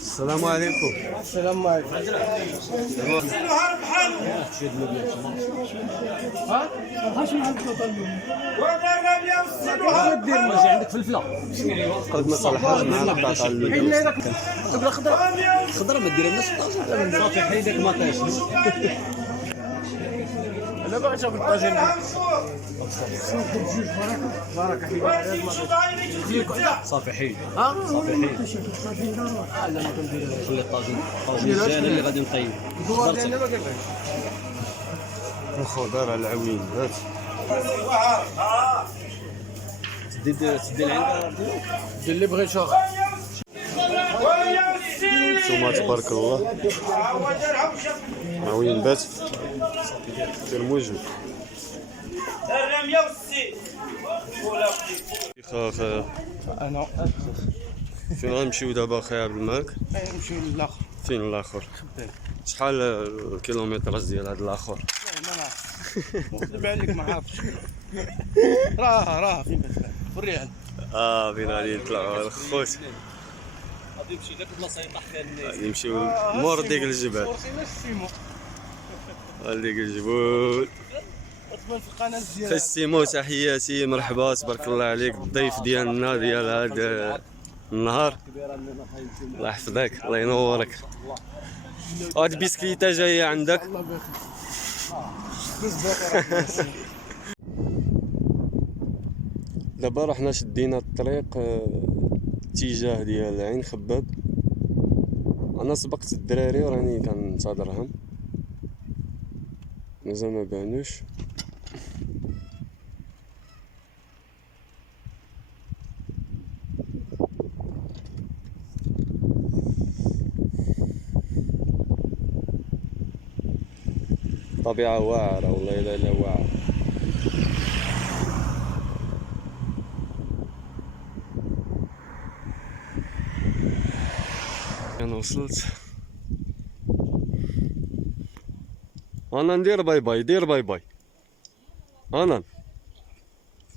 السلام عليكم. السلام عليكم. عندك فلفله قد ما صلحهاش مع القطع الخضره ما ديرهاش صافي حيدك ما كاينش. انا باغي نشوف الطاجين. صافي حيد صافي حيد. لا ما كندير خلي الطاجين مزيان اللي غادي نطيب الخضر العوين هات تدي العنب دير اللي بغيت شاخ. نتوما تبارك الله عوين بات دير موجود الرميه والسيف ولا خا انا فين غنمشيو دابا اخي عبد الملك؟ نمشيو للاخر. فين الاخر؟ شحال الكيلومتراج ديال هذا الاخر؟ ما نعرفش. نكذب عليك ما عرفتش. راه فين كتلعب في الريال. فين غادي نطلعوا على الخوت؟ غادي نمشي لك بلاصه يطيح فيها الناس. غادي نمشيو مور ديك الجبال فرصينا السيمو. ديك الجبال. تبان في القناه خي ديالها. السيمو تحياتي مرحبا تبارك الله عليك الضيف ديالنا ديال هذا النهار. الله يحفظك الله ينورك. هاد البسكليته جايه عندك. الله يبارك. دابا رحنا شدينا الطريق اتجاه ديال عين خباب. انا سبقت الدراري وراني كنتظرهم مازال ما بانوش. طبيعة واعرة والله الا واعرة. انا وصلت. انا ندير باي باي. دير باي باي. انا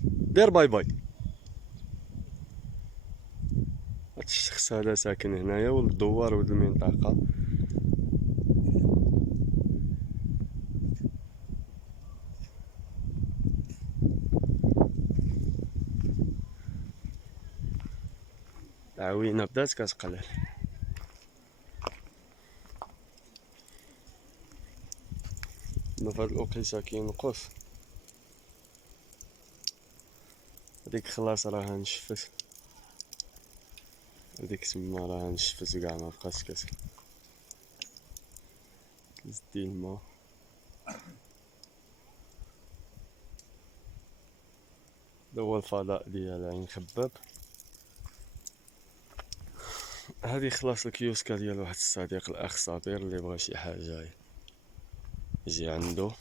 دير باي باي. هاد الشخص هذا ساكن هنايا ولد الدوار ولد المنطقة. العوينة بدات كتقلل. في هاد الوقيته كينقص. هاديك خلاص راها نشفت. هاديك تما راها نشفت كاع مبقاتش كتزدي الما. هذا هو الفضاء ديال عين خباب. هادي خلاص الكيوسكا ديال واحد الصديق الاخ صابر اللي بغى شي حاجه يجي عنده.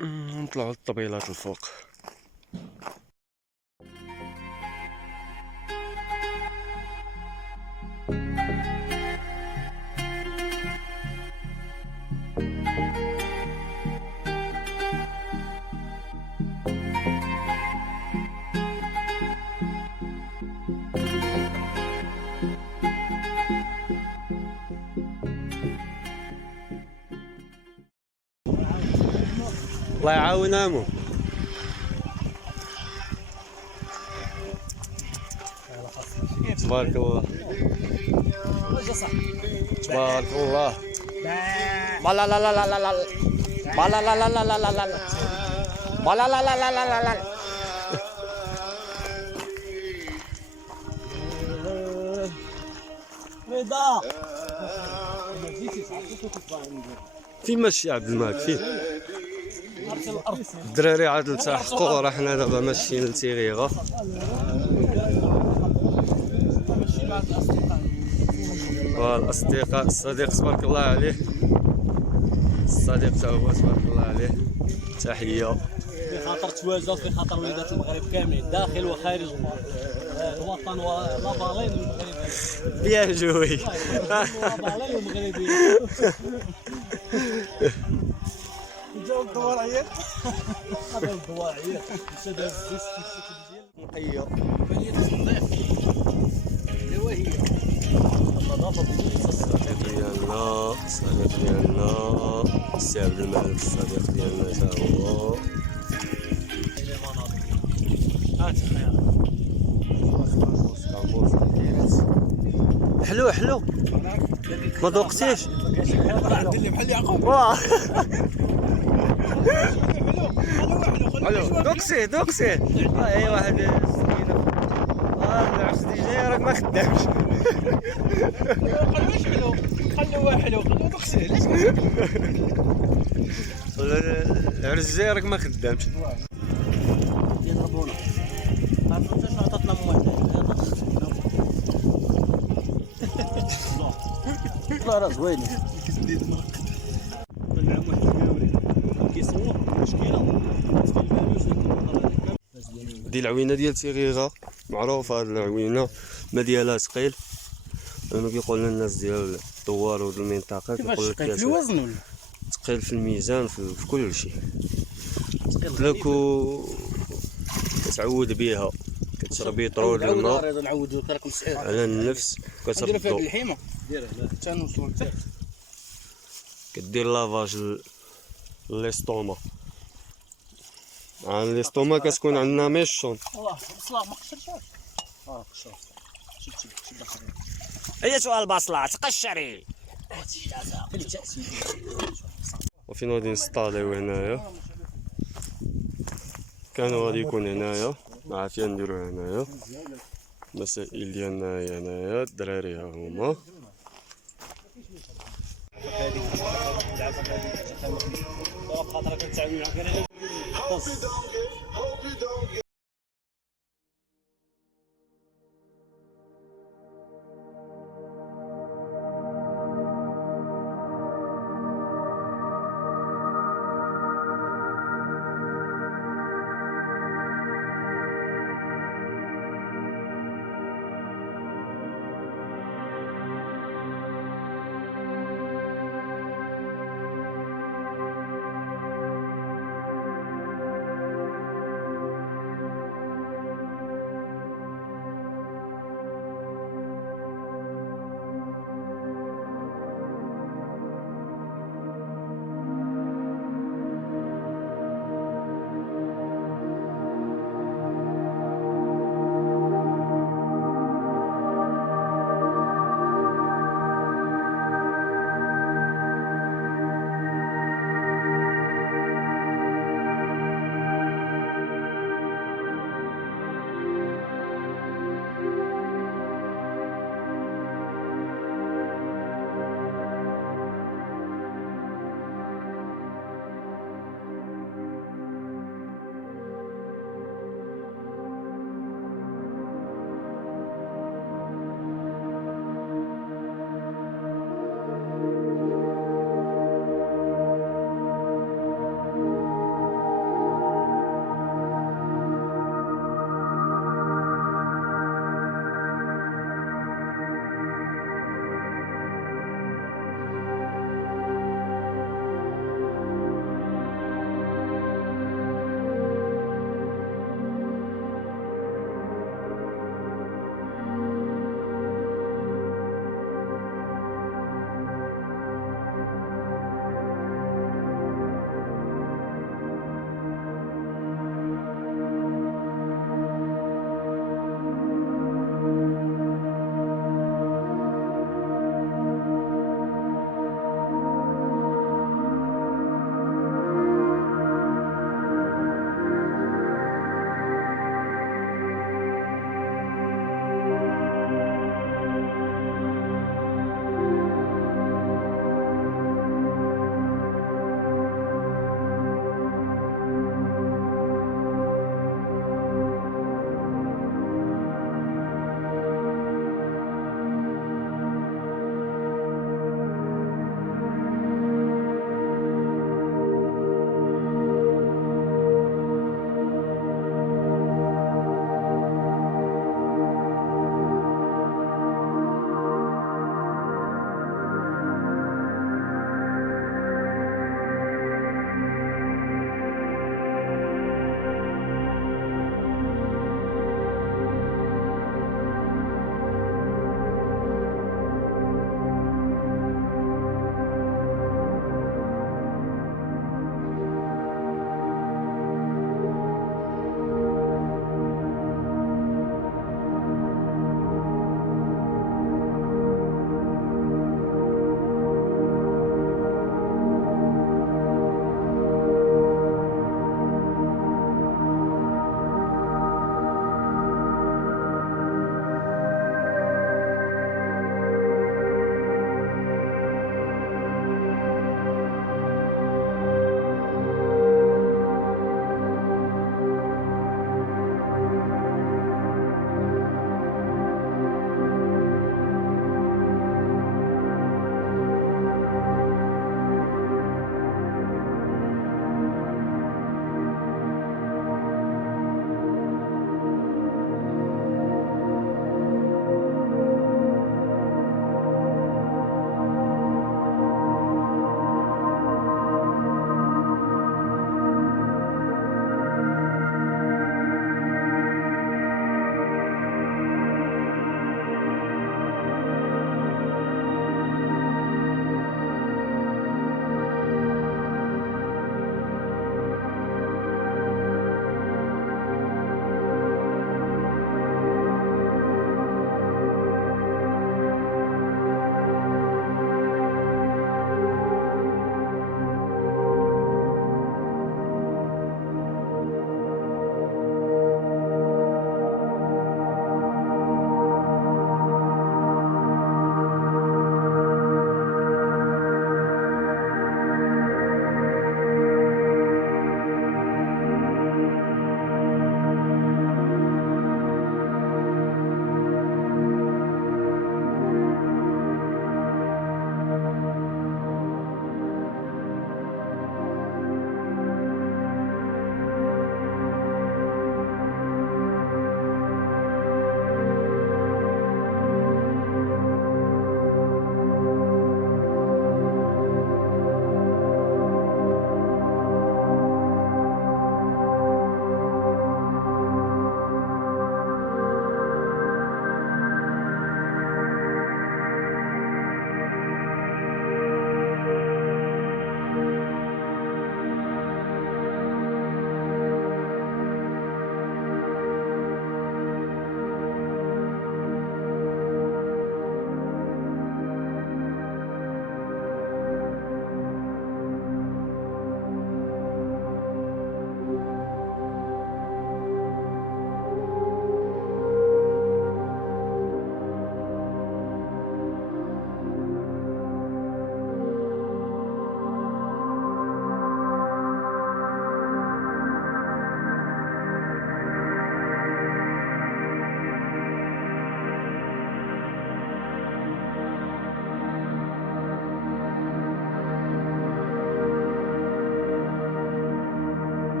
نطلعوا الطبيلات الفوق. الله يعاون عمو. تبارك الله تبارك الله. لا لا لا لا لا لا لا لا لا لا لا لا لا لا لا لا لا لا لا. رضا فين ماشي عبد الملك؟ فين الدراري عاد التحقوا راه حنا دابا ماشيين لتيغيغا. والاصدقاء الصديق تبارك الله عليه. الصديق تا هو تبارك الله عليه. تحيه في خاطر تواجد في خاطر وليدات المغرب كاملين داخل وخارج الوطن ولا بالين المغربي. بيان جوي. بالين المغربي. جاوب الدوار عيط. هذا الضواعية مشى داز الزيت نقيه. بنية الضيف اللي هي النظافة بدون الصديق ديالنا السي عبد الملك الصديق ديالنا تا هو. حلو حلو ما ذوقتيش. اللي بحال يعقوب. واه حلو. دوكسي دوكسي. اي واحد سكينه العرس دي جاي راك ما خدامش. قال واش حلو. خلوه حلو. خلوه دقسي. علاش العرس جاي راك ما خدامش. يضربونا ما عرفتش شنو عطاتنا لا راه زوينين نعم واحد الكامري كيصور مشكله دي العوينه ديال تيغيغا معروفه. هاد العوينه ما ديالها ثقيل. انا كيقول لنا الناس ديال الدوار وديال المنطقه كيقول لك في الوزن ولا ثقيل في الميزان في كل شيء. لك و كتعود بها كتشربي طرود الماء نعاودو راكم سعير على النفس نديرو فيها كتردو بالحيمه حتى نوصلو لتحت. كدير لافاج ليستوما. عن ليستوما كتكون عندنا ميشون. والله بصلاح ما قشرتهاش قشرت شد اخر ايتها البصله تقشري. وفين غادي نسطاليو هنايا. كانوا غادي يكون هنايا عافيه نديرو هنايا. مسائل ديالنا هي هنايا. الدراري ها هما. خاطر كنتعاون معاك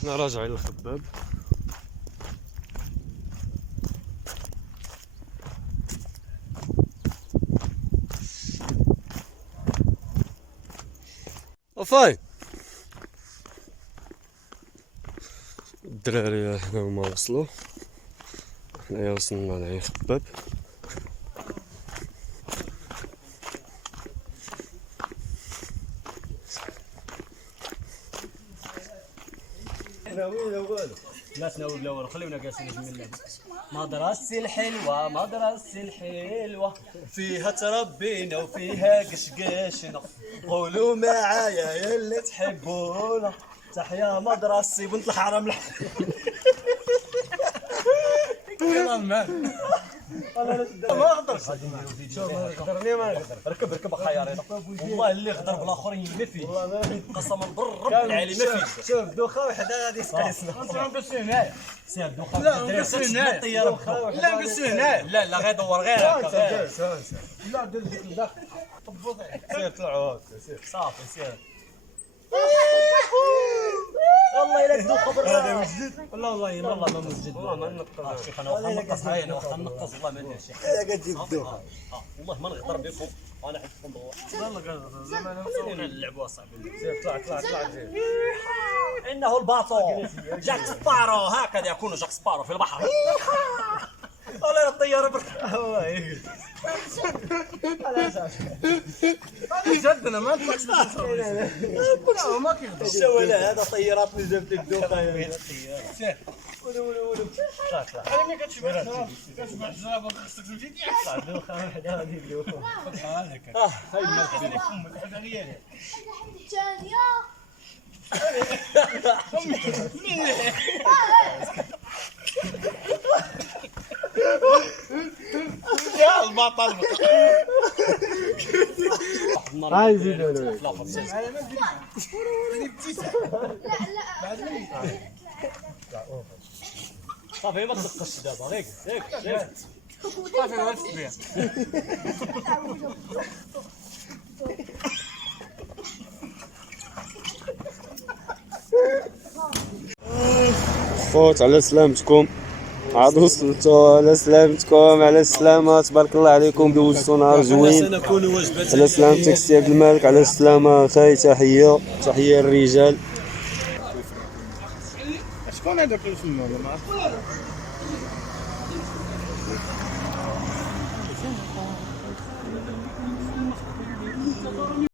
حنا راجعين للخباب. وفاي الدراري حنا هما وصلوا، حنايا وصلنا لعين خباب. لا تناول بلا والو، خليونا جالسين نجم اللعب. مدرستي الحلوة مدرستي الحلوة فيها تربينا وفيها قشقشنا، قولوا معايا يا اللي تحبونا، تحيا مدرستي بنت الحرام كلام مان. ما نقدرش قدرني ما نقدر. ركب اخاي رضا، والله اللي غدر بالاخرين ما فيه، قسما بالرب العالي ما فيه. شوف دوخه وحده غادي يسقسنا. نقص هنايا سير دوخه. لا نقص هنايا الطياره. لا نقص هنايا. لا غير دور غير هكا. لا دير ديك الداخل. سير طلعوا هكا سير صافي سير. والله الا دوخه برا. هذا مسجد والله ما مسجد. والله ما نقص. شيخ انا واخا نقص هاي انا واخا نقص والله ما ندير شيء. هذا قد يبدو. والله ما نقدر بكم وانا حدكم بالله. والله زعما نلعبوا صاحبي. سير طلع زين. انه الباطو جاك سبارو، هكذا يكون جاك سبارو في البحر. والله الطياره برا. والله جدنا ما نطلعش لا ما كيخدم. ولا هذا طيارات اللي جابت الدوخه يا سير. ولو طلع انا ما كتشبع الجرابه خاصك تمشي طلع الدوخه وحده هذه اليوم. هاي الملك يا البطل عايز يدير صافي ما تدقش دابا غير صافي ما تسبيع. خوت على سلامتكم، عاد وصلتوا على سلامتكم، على السلامة، تبارك الله عليكم، دوزتوا نهار زوين. على سلامتك سي عبد الملك، على السلامة اخاي، تحية للرجال. شكون هذاك الفنان؟